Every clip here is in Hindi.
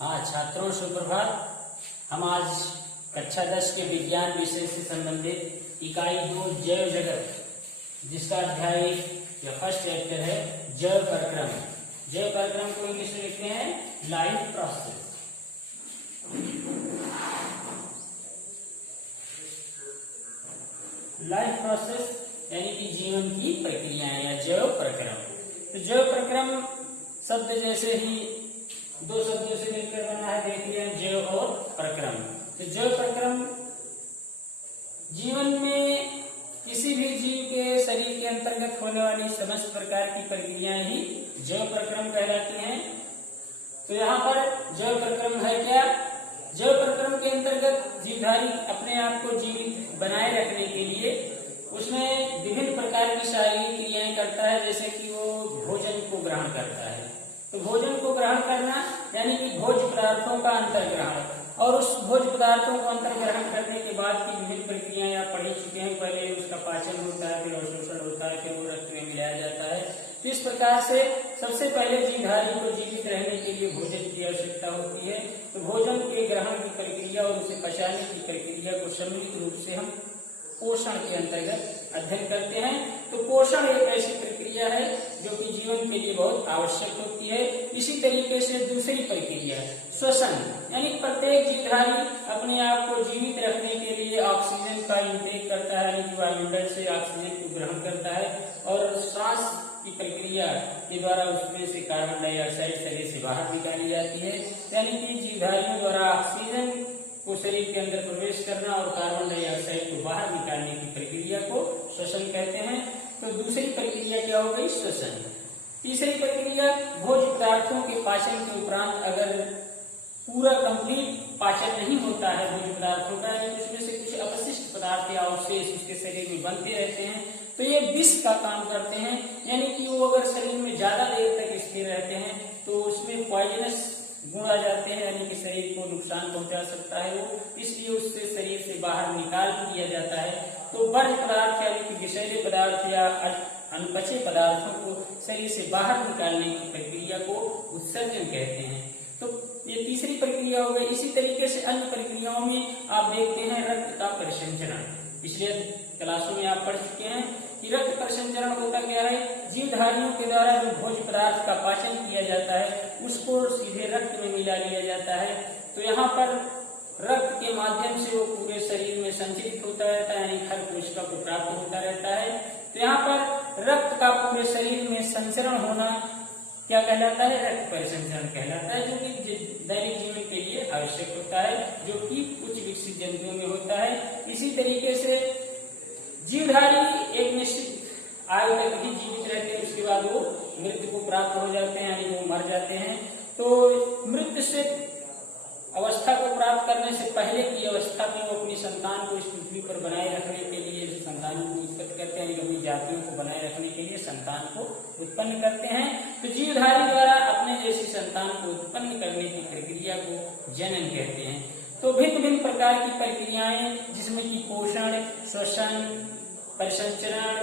हाँ छात्रों, सुप्रभात। हम आज कक्षा 10 के विज्ञान विषय से संबंधित इकाई 2 जैव जगत, जिसका अध्याय या फर्स्ट चैप्टर है जैव परक्रम। जैव परक्रम को इंग्लिश में लिखते हैं लाइफ प्रोसेस। लाइफ प्रोसेस यानी कि जीवन की प्रक्रियाएं या जैव प्रक्रम। तो जैव प्रक्रम शब्द जैसे ही दो शब्दों से मिलकर बना है, देखिए जैव और प्रक्रम। तो जैव प्रक्रम जीवन में किसी भी जीव के शरीर के अंतर्गत होने वाली समस्त प्रकार की प्रक्रियाएं ही जैव प्रक्रम कहलाती हैं। तो यहाँ पर जैव प्रक्रम है क्या? जैव प्रक्रम के अंतर्गत जीवधारी अपने आप को जीवित बनाए रखने के लिए उसमें विभिन्न प्रकार की शारीरिक क्रियाएं करता है, जैसे कि वो भोजन को ग्रहण करता है। तो भोजन को ग्रहण करना यानी कि भोज्य पदार्थों का अंतर्ग्रहण, और उस भोज्य पदार्थों को अंतर्ग्रहण करने के बाद की विभिन्न प्रक्रियाएं आप पढ़ चुके हैं। पहले उसका पाचन होता है, फिर अवशोषण होता है, फिर वो रक्त में मिलाया जाता है। तो इस प्रकार से सबसे पहले जीवधारी को जीवित रहने के लिए भोजन की आवश्यकता होती है। तो भोजन के ग्रहण की प्रक्रिया और उसे पचाने की प्रक्रिया को सम्मिलित रूप से हम पोषण के अंतर्गत अध्ययन करते हैं। तो पोषण एक ऐसी प्रक्रिया है जो कि जीवन के लिए बहुत आवश्यक होती है। इसी तरीके से दूसरी प्रक्रिया श्वसन, यानी प्रत्येक जीवधारी अपने आप को जीवित रखने के लिए ऑक्सीजन का इंटेक करता है, यानी कि वायुमंडल से ऑक्सीजन को ग्रहण करता है, और सांस की प्रक्रिया के द्वारा उसमें से कार्बन डाइऑक्साइड शरीर से बाहर निकाली जाती है। यानी कि जीवधारियों द्वारा ऑक्सीजन को शरीर के अंदर प्रवेश करना और कार्बन डाइऑक्साइड को बाहर निकालने की प्रक्रिया को श्वसन कहते हैं। तो दूसरी प्रक्रिया क्या हो गई? श्वसन। तीसरी प्रक्रिया भोज्य पदार्थों के पाचन के उपरांत अगर पूरा कंप्लीट पाचन नहीं होता है भोज्य पदार्थों का, यानी उसमें से कुछ अपशिष्ट पदार्थ या अवशेष उसके शरीर में बनते रहते हैं, तो ये विष का काम करते हैं। यानी कि वो अगर शरीर में ज्यादा देर तक स्थिर रहते हैं तो उसमें पॉइजनस गुण आ जाते हैं, यानी कि शरीर को नुकसान पहुंचा सकता है वो, इसलिए उससे शरीर से बाहर निकाल दिया जाता है। तो वर्ज्य पदार्थ यानी कि विषैले पदार्थ या अनपचे पदार्थों को शरीर से बाहर निकालने की प्रक्रिया को उत्सर्जन कहते हैं। तो ये तीसरी प्रक्रिया हो गई। इसी तरीके से अन्य प्रक्रियाओं में आप देखते हैं रक्त का परिसंचरण। पिछले क्लासों में आप पढ़ चुके हैं कि रक्त परिसंचरण होता क्या है? जीवधारियों के द्वारा जो भोज्य पदार्थ का पाचन किया जाता है उसको सीधे रक्त में मिला लिया जाता है। तो यहाँ पर रक्त के माध्यम से वो पूरे शरीर में संचरित होता रहता है, यानी हर कोशिका को प्राप्त होता रहता है। तो यहाँ पर रक्त का पूरे शरीर में संचरण होना क्या कहलाता है? रक्त परिसंचरण कहलाता है, जो कि दैनिक जीवन के लिए आवश्यक होता है, जो कि उच्च विकसित जंतुओं में होता है। इसी तरीके से जीवधारी एक निश्चित आयु तक भी जीवित रहते हैं, उसके बाद वो मृत्यु को प्राप्त हो जाते हैं, यानी वो मर जाते हैं। तो मृत्यु से अवस्था को प्राप्त करने से पहले की अवस्था में वो अपनी संतान को इस पृथ्वी पर बनाए रखने के लिए संतान को उत्पत्ति करते हैं, अपनी जातियों को बनाए रखने के लिए संतान को उत्पन्न करते हैं। तो जीवधारी द्वारा अपने जैसी संतान को उत्पन्न करने की प्रक्रिया को जनन कहते हैं। तो भिन्न भिन्न प्रकार की प्रक्रियाएं, जिसमें कि पोषण, श्वसन, परिसंचरण,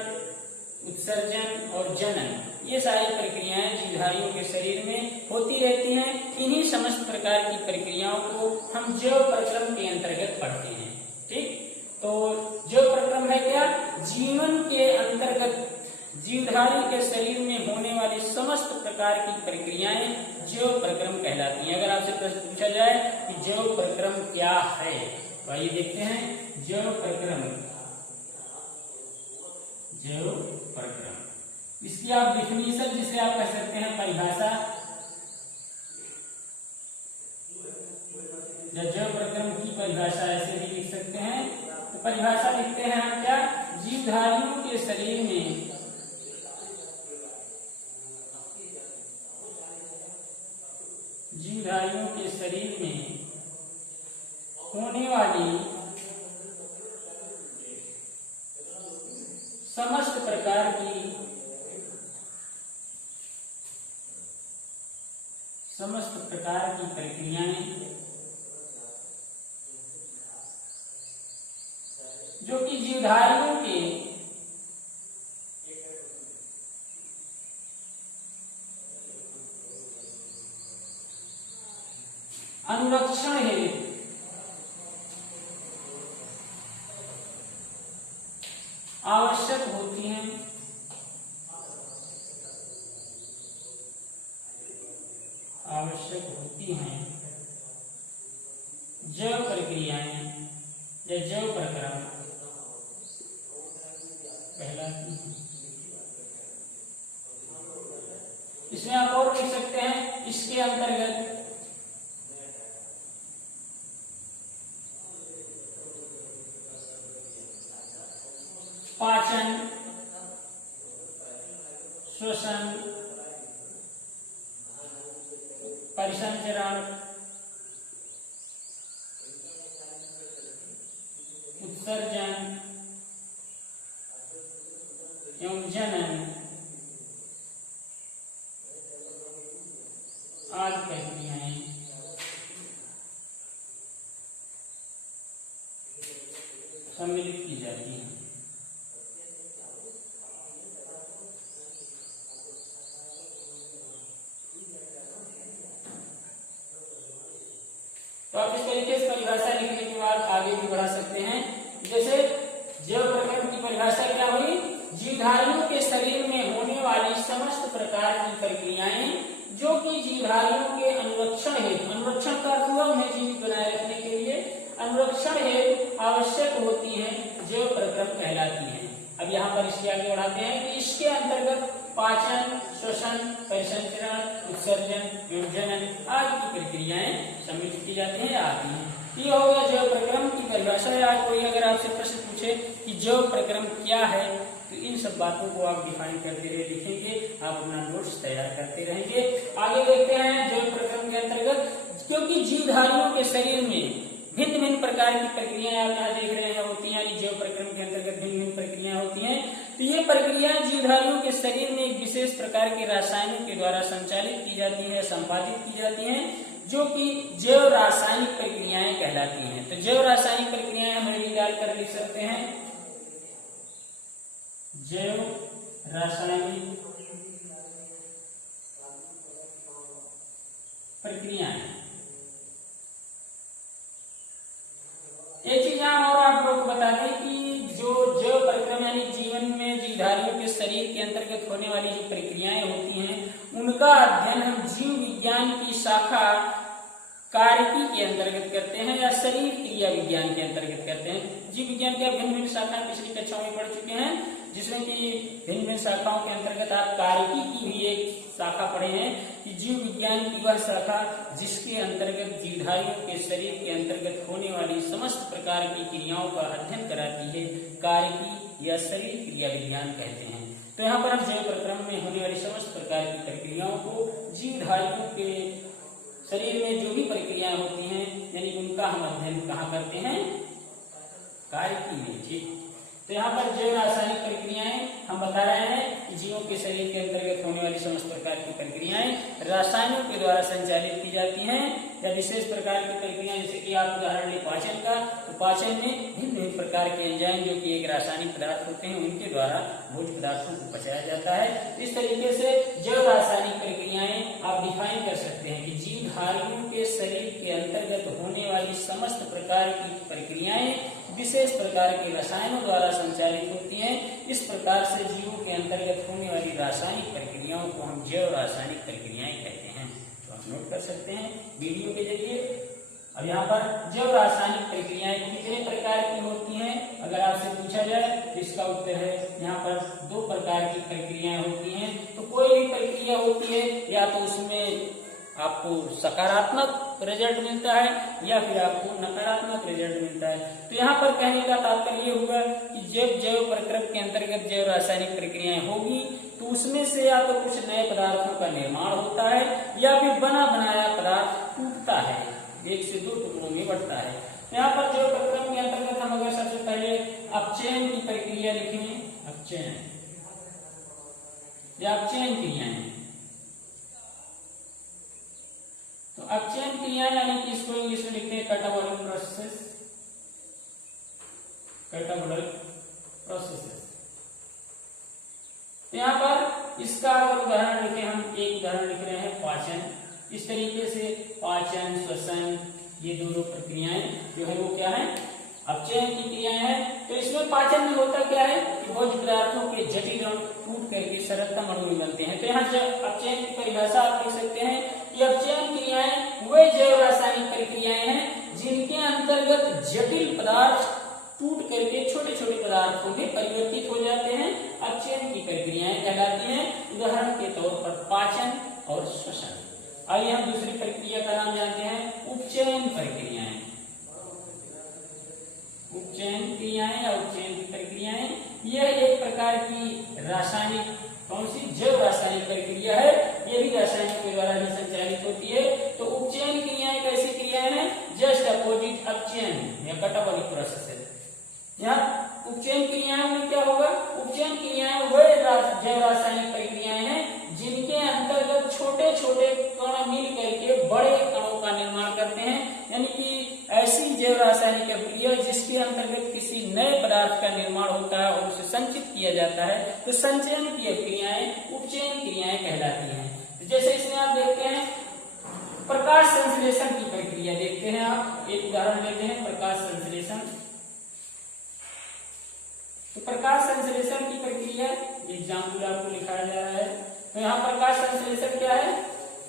उत्सर्जन और जनन, ये सारी प्रक्रियाएं जीवधारियों के शरीर में होती रहती हैं। इन्हीं समस्त प्रकार की प्रक्रियाओं को हम जैव प्रक्रम के अंतर्गत पढ़ते हैं। ठीक, तो जैव प्रक्रम है क्या? जीवन के अंतर्गत जीवधारी के शरीर में होने वाली समस्त प्रकार की प्रक्रियाएं जैव प्रक्रम कहलाती हैं। अगर आपसे प्रश्न पूछा जाए कि जैव प्रक्रम क्या है, तो आइए देखते हैं जैव प्रक्रम। जैव प्रक्रम, इसकी आप डिफिनीशन, जिसे आप कह सकते हैं परिभाषा, या जैव प्रक्रम की परिभाषा ऐसे भी लिख सकते हैं। तो परिभाषा लिखते हैं हम क्या? जीवधारियों के शरीर में होने वाली समस्त प्रकार की प्रक्रियाएं जो कि जीवधारियों के अनुरक्षण हेतु आवश्यक होती हैं, जैव प्रक्रियाएं या जैव प्रक्रम कहलाती हैं। इसमें आप और लिख सकते हैं, इसके अंतर्गत पाचन, श्वसन, परिसंचरण, उत्सर्जन एवं जनन आदि प्रक्रियाएं सम्मिलित की जाती हैं। तो आप इस तरीके से परिभाषा लिखने के बाद आगे भी बढ़ा सकते हैं। जैसे जैव प्रक्रम की परिभाषा क्या हुई? जीवधारियों के शरीर में होने वाली समस्त प्रकार की प्रक्रियाएं जो कि जीवधारियों के अनुरक्षण हेतु, अनुरक्षण का अर्थ हुआ उन्हें जीवित बनाए रखने के लिए, अनुरक्षण हेतु आवश्यक होती हैं, जैव प्रक्रम कहलाती हैं। अब यहाँ पर इसके आगे बढ़ाते हैं कि इसके अंतर्गत पाचन, श्वसन, परिसंचरण, उत्सर्जन एवं जनन आदि की प्रक्रियाएं सम्मिलित की जाती हैं या आती हैं। ये हो गया जैव प्रक्रम की परिभाषा। या कोई अगर आपसे प्रश्न पूछे कि जैव प्रक्रम क्या है, तो इन सब बातों को आप डिफाइन करते रहे, लिखेंगे, आप अपना नोट्स तैयार करते रहेंगे। आगे देखते हैं जैव प्रक्रम के अंतर्गत, क्योंकि जीवधारियों के शरीर में भिन्न भिन्न प्रकार की प्रक्रियाएं आप यहाँ देख रहे हैं होती हैं, जैव प्रक्रम के अंतर्गत भिन्न भिन्न प्रक्रियाएं होती हैं। तो ये प्रक्रियाएं जीवधारियों के शरीर में एक विशेष प्रकार के रसायनों के द्वारा संचालित की जाती है, संपादित की जाती हैं, जो कि जैव रासायनिक प्रक्रियाएं कहलाती हैं। तो जैव रासायनिक प्रक्रियाएं हम निकाल कर लिख सकते हैं, जैव रासायनिक प्रक्रियाएं। एक चीज यहाँ और आप लोग बता दें कि जो जैव प्रक्रम यानी जीवन में जीवधारियों के शरीर के अंतर्गत होने वाली जो प्रक्रियाएं होती हैं, उनका अध्ययन हम जीव विज्ञान की शाखा कार्यकी के अंतर्गत करते हैं या शरीर क्रिया विज्ञान के अंतर्गत करते हैं। जीव विज्ञान के भिन्न भिन्न शाखाएं पिछली कक्षाओं में पढ़ चुके हैं, जिसमें कि भिन्न भिन्न शाखाओं के अंतर्गत आप कार्यकी की भी एक शाखा पढ़े हैं कि जीव विज्ञान की वह शाखा जिसके अंतर्गत जीवधारियों के शरीर के अंतर्गत होने वाली समस्त प्रकार की क्रियाओं का अध्ययन कराती है, कार्यकी या शरीर क्रिया विज्ञान कहते हैं। तो यहाँ पर हम जैव प्रक्रम में होने वाली समस्त प्रकार की प्रक्रियाओं को जीवधारियों के शरीर में जो भी प्रक्रियाएं होती हैं यानी उनका हम अध्ययन कहाँ करते हैं? कार्यकी में। ठीक, तो यहाँ पर जैव रासायनिक प्रक्रियाएं हम बता रहे हैं कि जीवों के शरीर के अंतर्गत होने वाली समस्त प्रकार की प्रक्रियाएं रसायनों के द्वारा संचालित की जाती हैं या विशेष प्रकार की प्रक्रियाएं, जैसे कि आप उदाहरण लें पाचन का, तो पाचन में भिन्न भिन्न प्रकार के एंजाइम जो कि एक रासायनिक पदार्थ होते हैं उनके द्वारा भोज्य पदार्थों को पचाया जाता है। इस तरीके से जैव रासायनिक प्रक्रियाएं आप डिफाइन कर सकते हैं कि जीवधारियों के शरीर के अंतर्गत होने वाली समस्त प्रकार की प्रक्रियाएं विशेष प्रकार के रसायनों द्वारा संचालित होती हैं। इस प्रकार से जीवों के अंतर्गत होने वाली रासायनिक प्रक्रियाओं को हम जैव रासायनिक प्रक्रियाएं कहते हैं। तो आप नोट कर सकते हैं वीडियो के जरिए। अब यहाँ पर जैव रासायनिक प्रक्रियाएं कितने प्रकार की होती हैं अगर आपसे पूछा जाए तो इसका उत्तर है यहाँ पर 2 प्रकार की प्रक्रियाएं होती हैं। तो कोई भी प्रक्रिया होती है या तो उसमें आपको सकारात्मक रिजल्ट मिलता है या फिर आपको नकारात्मक रिजल्ट मिलता है। तो यहाँ पर कहने का तात्पर्य हुआ कि जब जैव प्रक्रम के अंतर्गत जैव रासायनिक प्रक्रियाएं होगी तो उसमें से या तो कुछ नए पदार्थों का निर्माण होता है या फिर बना बनाया पदार्थ टूटता है, 1 से 2 टुकड़ों में बढ़ता है। यहाँ पर जैव प्रक्रम के अंतर्गत हम अगर सबसे पहले अपचयन की प्रक्रिया लिखें, अपचयन या अपचयन क्रियाएं, तो अपचयन क्रिया यानी कि इसको इंग्लिश में लिखते हैं कैटाबोलिक प्रोसेस, कैटाबोलिक प्रोसेसेस। तो यहाँ पर इसका अगर उदाहरण लिखें, हम एक उदाहरण लिख रहे हैं पाचन, इस तरीके से पाचन, श्वसन, ये दोनों प्रक्रियाएं जो है वो क्या है, अपचयन की क्रियाएं हैं। तो इसमें पाचन में होता क्या है कि भोज्य पदार्थों के जटिल अणु टूट करके सरलतम अणु में बनते हैं। तो यहाँ अपचयन की परिभाषा आप लिख सकते हैं कि अपचयन क्रियाएं वे जैव रासायनिक प्रक्रियाएं हैं जिनके अंतर्गत जटिल पदार्थ टूट करके छोटे छोटे पदार्थों में परिवर्तित हो जाते हैं, अपचयन की प्रक्रियाएं कहलाती हैं। उदाहरण के तौर पर पाचन और श्वसन। आइए हम दूसरी प्रक्रिया का नाम जानते हैं, उपचयन प्रक्रियाएं। उपचयन क्रियाएं या उपचयन की प्रक्रियाएं, यह एक प्रकार की रासायनिक, कौन सी, जैव रासायनिक प्रक्रिया है। यह भी रासायनिक के द्वारा ही संचालित होती है। तो उपचयन क्रियाएं कैसी क्रियाएं हैं, जस्ट अपोजिट अपचयन या कैटाबॉलिक प्रोसेस है। यहाँ उपचयन क्रियाओं में क्या होगा, उपचयन क्रियाएं वह जैव रासायनिक प्रक्रियाएं हैं जिनके अंतर्गत छोटे छोटे कण मिल करके बड़े कणों का निर्माण करते हैं। यानी कि ऐसी जैव रासायनिक प्रक्रिया जिसके अंतर्गत किसी नए पदार्थ का निर्माण होता है और उसे संचित किया जाता है, तो संचयन की क्रियाएं उपचयन क्रियाएं कहलाती हैं। तो जैसे इसमें आप देखते हैं प्रकाश संश्लेषण की प्रक्रिया, देखते हैं आप एक उदाहरण लेते हैं, प्रकाश संश्लेषण। तो प्रकाश संश्लेषण की प्रक्रिया एग्जाम्पल आपको लिखाया जा रहा है। तो यहाँ प्रकाश संश्लेषण क्या है,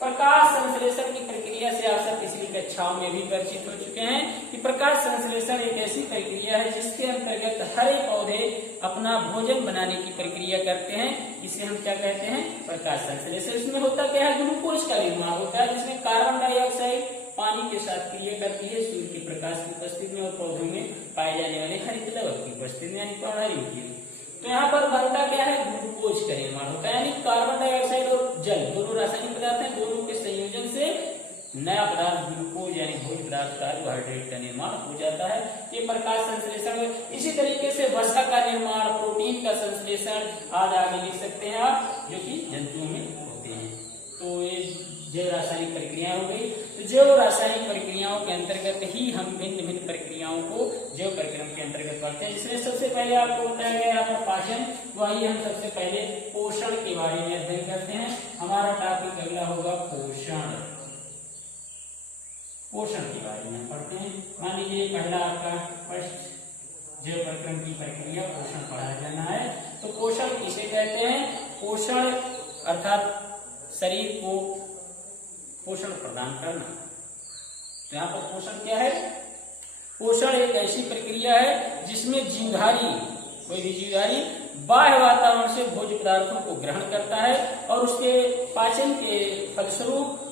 प्रकाश संश्लेषण की प्रक्रिया से आप सब पिछली कक्षाओं में भी परिचित हो चुके हैं कि प्रकाश संश्लेषण एक ऐसी प्रक्रिया है जिसके अंतर्गत हरे पौधे अपना भोजन बनाने की प्रक्रिया करते हैं। इसे हम क्या कहते हैं, प्रकाश संश्लेषण। इसमें होता क्या है, ग्लूकोज का निर्माण होता है जिसमें कार्बन डाइऑक्साइड पानी के साथ क्रिया करती है सूर्य के प्रकाश की उपस्थिति में और पौधों में पाए जाने वाले हरित लवक की उपस्थिति में, यानी पौधारियों की। तो यहाँ पर बनता क्या है, ग्लूकोज का निर्माण होता है, यानी कार्बन डाइऑक्साइड और जल दोनों रासायनिक पदार्थ हैं, दोनों के संयोजन से नया पदार्थ ग्लूकोज यानी भोज्य पदार्थ कार्बोहाइड्रेट का निर्माण हो जाता है। ये प्रकाश संश्लेषण। इसी तरीके से वसा का निर्माण, प्रोटीन का संश्लेषण आदि लिख सकते हैं आप, जो कि जंतुओं में होते हैं। तो ये जैव रासायनिक प्रक्रिया हो गई। तो जैव रासायनिक प्रक्रियाओं के अंतर्गत ही हम भिन्न भिन्न प्रक्रियाओं को जैव प्रक्रम के अंतर्गत पढ़ते हैं, जिसमें सबसे पहले आपको बताया गया है पाचन। तो आइए हम सबसे पहले पोषण के बारे में अध्ययन करते हैं। हमारा टॉपिक अगला होगा पोषण। पोषण के बारे में पढ़ते हैं। मान लीजिए पहला आपका फर्स्ट जैव प्रक्रम की प्रक्रिया पोषण पढ़ाया जाना है। तो पोषण किसे कहते हैं, पोषण अर्थात शरीर को पोषण प्रदान करना। तो यहाँ पर पोषण क्या है, पोषण एक ऐसी प्रक्रिया है जिसमें जीवधारी, कोई भी जीवधारी बाह्य वातावरण से भोज्य पदार्थों को ग्रहण करता है और उसके पाचन के फलस्वरूप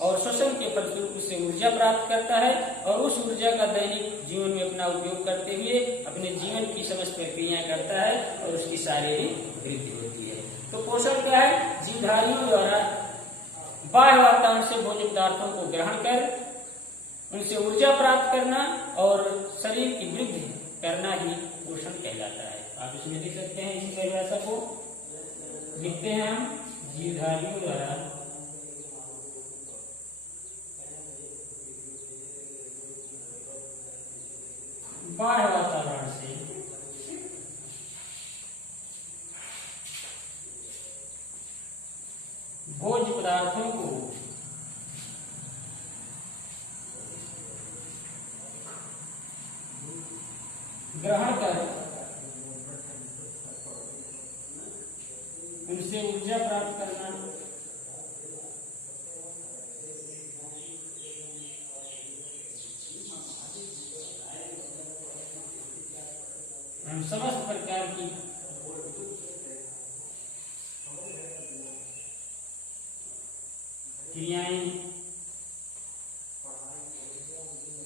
और श्वसन के फलस्वरूप उससे ऊर्जा प्राप्त करता है और उस ऊर्जा का दैनिक जीवन में अपना उपयोग करते हुए अपने जीवन की समस्त प्रक्रियाएं करता है और उसकी शारीरिक वृद्धि होती है। तो पोषण क्या है, जीवधारियों द्वारा बाह्य वातावरण से भोज्य पदार्थों को ग्रहण कर उनसे ऊर्जा प्राप्त करना और शरीर की वृद्धि करना ही पोषण कहलाता है। आप इसमें लिख सकते हैं, इसी परिभाषा को लिखते हैं हम, जीवधारियों द्वारा बाह्य वातावरण से भोज्य पदार्थों को ग्रहण कर उनसे ऊर्जा प्राप्त करना, समस्त प्रकार की क्रियाएं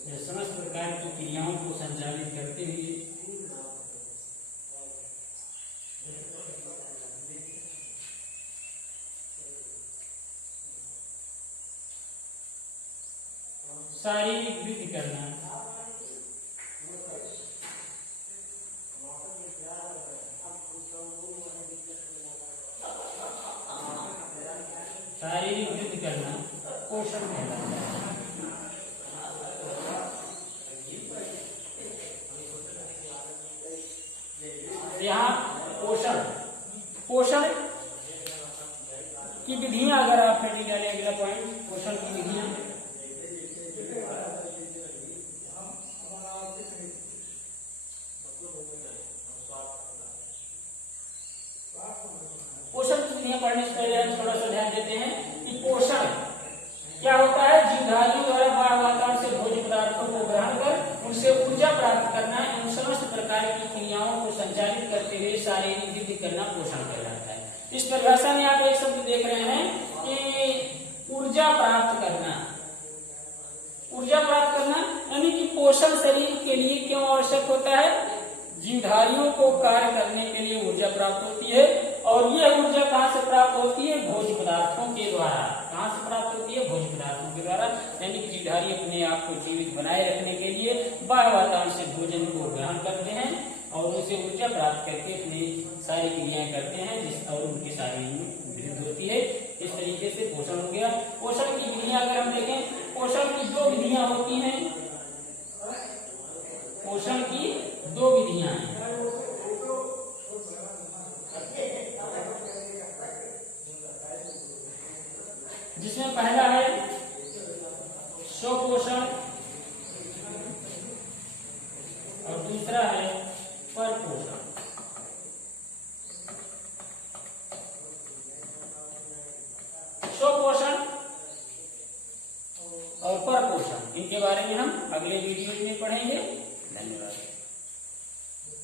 या समस्त प्रकार की क्रियाओं को संचालित करते हुए शारीरिक वृद्धि करना, शारीरिक वृद्धि करना पोषण कहलाता है। यहाँ पोषण, पोषण की विधियां अगर आप हेडिंग डालें, अगला पॉइंट पोषण की विधियां। पोषण की विधियां पढ़ने से पहले हम थोड़ा सा ध्यान देते हैं कि पोषण क्या होता है। जीवधारियों द्वारा बाह्य वातावरण से भोज्य पदार्थों को ग्रहण कर उनसे ऊर्जा प्राप्त करना, उन समस्त प्रकार की क्रियाओं को संचालित करते हुए शारीरिक वृद्धि करना पोषण कहलाता है। इस परिभाषा में आप एक शब्द देख रहे हैं कि ऊर्जा प्राप्त करना। ऊर्जा प्राप्त करना यानी कि पोषण शरीर के लिए क्यों आवश्यक होता है। जीवधारियों को कार्य करने के लिए ऊर्जा प्राप्त होती है, और यह ऊर्जा कहाँ से प्राप्त होती है, भोज्य पदार्थों के द्वारा। कहाँ से प्राप्त होती है, भोज्य पदार्थों के द्वारा। यानी कि जीवधारी अपने आप को जीवित बनाए रखने के लिए बाह्य वातावरण से भोजन को ग्रहण करते हैं और उनसे ऊर्जा प्राप्त करके अपनी सारी क्रियाएं करते हैं, जिस और उनकी शारीरिक वृद्धि होती है। इस तरीके से पोषण हो गया। पोषण की विधियां अगर हम देखें, पोषण की दो विधियां होती हैं। पोषण की दो विधियां हैं। जिसमें पहला है स्वपोषण और दूसरा है परपोषण। स्वपोषण और परपोषण, इनके बारे में हम अगले वीडियो में पढ़ेंगे। धन्यवाद।